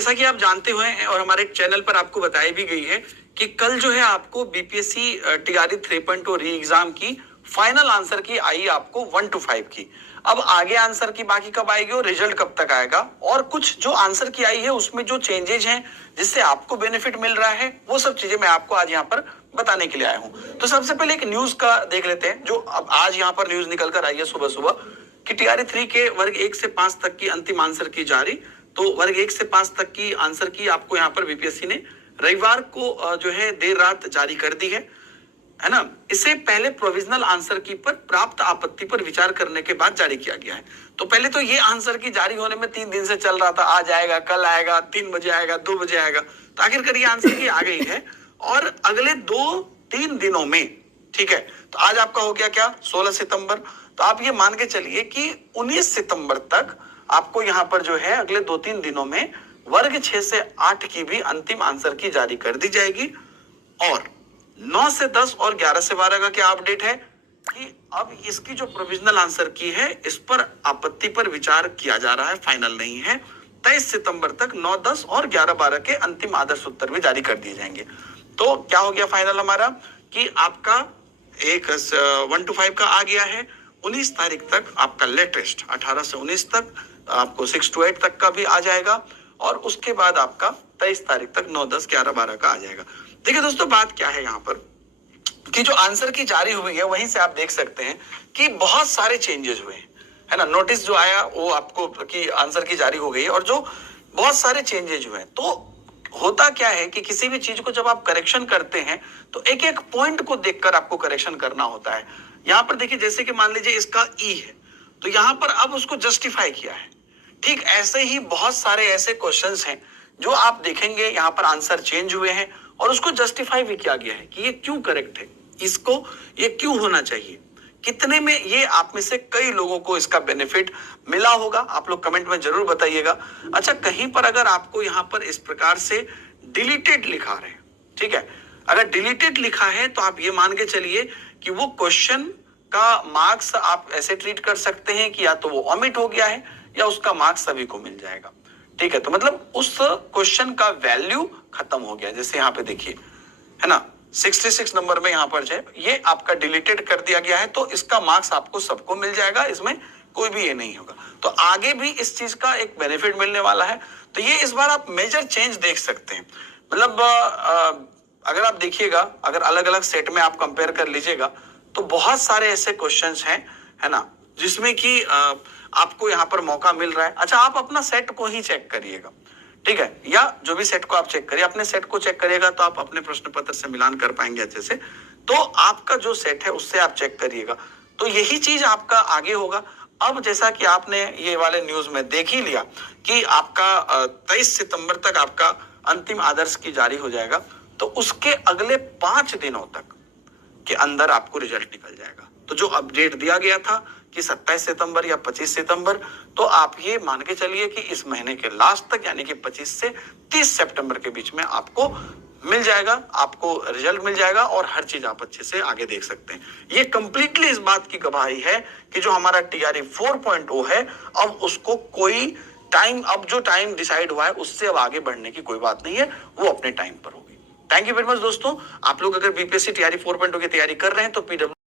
जैसा कि आप जानते हुए हैं और हमारे चैनल पर आपको बताई भी गई है कि कल जो है आपको बीपीएससी टीआरई 3.0 री एग्जाम की फाइनल आंसर की आई आपको 1 to 5 की। अब आगे आंसर की बाकी कब आएगी और रिजल्ट कब तक आएगा, और कुछ जो आंसर की आई है उसमें जो चेंजेज हैं जिससे आपको बेनिफिट मिल रहा है, वो सब चीजें मैं आपको आज यहाँ पर बताने के लिए आया हूँ। तो सबसे पहले एक न्यूज का देख लेते हैं जो अब आज यहाँ पर न्यूज निकल कर आई है सुबह सुबह कि टीआरई 3 के वर्ग 1 से 5 तक की अंतिम आंसर की जारी। तो वर्ग 1 से 5 तक की आंसर की आपको यहाँ पर बीपीएससी ने रविवार को जो है देर रात जारी कर दी है ना। इसे पहले प्रोविजनल आंसर की पर प्राप्त आपत्ति पर विचार करने के बाद जारी किया गया है। तो पहले तो ये आंसर की जारी होने में 3 दिन से चल रहा था, आज आएगा, कल आएगा, 3 बजे आएगा, 2 बजे आएगा, तो आखिरकार ये आंसर की आ गई है और अगले 2-3 दिनों में, ठीक है। तो आज आपका हो गया क्या 16 सितंबर, तो आप ये मान के चलिए कि 19 सितंबर तक आपको यहाँ पर जो है अगले 2-3 दिनों में वर्ग 6 से 8 की भी अंतिम आंसर की जारी कर दी जाएगी। और 9 से 10 और 11 से 12 का क्या अपडेट है कि अब इसकी जो प्रोविजनल आंसर की है इस पर आपत्ति पर विचार किया जा रहा है, फाइनल नहीं है। 23 सितंबर तक 9, 10 और 11-12 के अंतिम आदर्श उत्तर भी जारी कर दिए जाएंगे। तो क्या हो गया फाइनल हमारा कि आपका एक 1 to 5 का आ गया है। 19 तारीख तक आपका लेटेस्ट 18 से 19 तक आपको 6 to 8 तक का भी आ जाएगा और उसके बाद आपका 23 तारीख तक 9, 10, 11, 12 का आ जाएगा। देखिए दोस्तों, बात क्या है यहाँ पर कि जो आंसर की जारी हुई है वहीं से आप देख सकते हैं कि बहुत सारे चेंजेस हुए हैं, है ना। नोटिस जो आया वो आपको कि आंसर की जारी हो गई और जो बहुत सारे चेंजेस हुए हैं। तो होता क्या है कि किसी भी चीज को जब आप करेक्शन करते हैं तो एक एक पॉइंट को देखकर आपको करेक्शन करना होता है। यहाँ पर देखिए, जैसे कि मान लीजिए इसका ई है तो यहाँ पर अब उसको जस्टिफाई किया है। ठीक ऐसे ही बहुत सारे ऐसे क्वेश्चंस हैं जो आप देखेंगे यहाँ पर आंसर चेंज हुए हैं और उसको जस्टिफाई भी किया गया है कि ये क्यों करेक्ट है, इसको ये क्यों होना चाहिए, कितने में। ये आप में से कई लोगों को इसका बेनिफिट मिला होगा, आप लोग कमेंट में जरूर बताइएगा। अच्छा, कहीं पर अगर आपको यहाँ पर इस प्रकार से डिलीटेड लिखा रहे, ठीक है, अगर डिलीटेड लिखा है तो आप ये मान के चलिए कि वो क्वेश्चन का मार्क्स आप ऐसे ट्रीट कर सकते हैं कि या तो वो ऑमिट हो गया है या उसका मार्क्स सभी को मिल जाएगा, ठीक है। तो मतलब उस क्वेश्चन का वैल्यू खत्म हो गया। जैसे यहाँ पे देखिए, है ना, 66 नंबर में यहाँ पर जो ये आपका डिलीटेड कर दिया गया है तो इसका मार्क्स आपको सबको मिल जाएगा, इसमें कोई भी ये नहीं होगा। तो आगे भी इस चीज का एक बेनिफिट मिलने वाला है। तो ये इस बार आप मेजर चेंज देख सकते हैं। मतलब अगर आप देखिएगा, अगर अलग अलग सेट में आप कंपेयर कर लीजिएगा तो बहुत सारे ऐसे क्वेश्चंस हैं, है ना, जिसमें कि आपको यहाँ पर मौका मिल रहा है। अच्छा, आप अपना सेट को ही चेक करिएगा, ठीक है, या जो भी सेट को आप चेक करिए, अपने सेट को चेक करिएगा तो आप अपने प्रश्न पत्र से मिलान कर पाएंगे अच्छे से। तो आपका जो सेट है उससे आप चेक करिएगा, तो यही चीज आपका आगे होगा। अब जैसा कि आपने ये वाले न्यूज में देख ही लिया कि आपका 23 सितंबर तक आपका अंतिम आदर्श की जारी हो जाएगा, तो उसके अगले 5 दिनों तक के अंदर आपको रिजल्ट निकल जाएगा। तो जो अपडेट दिया गया था कि 27 सितंबर या 25 सितंबर, तो आप ये मान के चलिए कि इस महीने के लास्ट तक यानी कि 25 से 30 सितंबर के बीच में आपको मिल जाएगा, आपको रिजल्ट मिल जाएगा और हर चीज आप अच्छे से आगे देख सकते हैं। ये कंप्लीटली इस बात की गवाही है कि जो हमारा टीआरई 4.0 है, अब उसको कोई टाइम, अब जो टाइम डिसाइड हुआ है उससे अब आगे बढ़ने की कोई बात नहीं है, वो अपने टाइम पर होगी। थैंक यू वेरी मच दोस्तों। आप लोग अगर बीपीएससी टीआरई 4.0 की तैयारी कर रहे हैं तो पीडब्ल्यू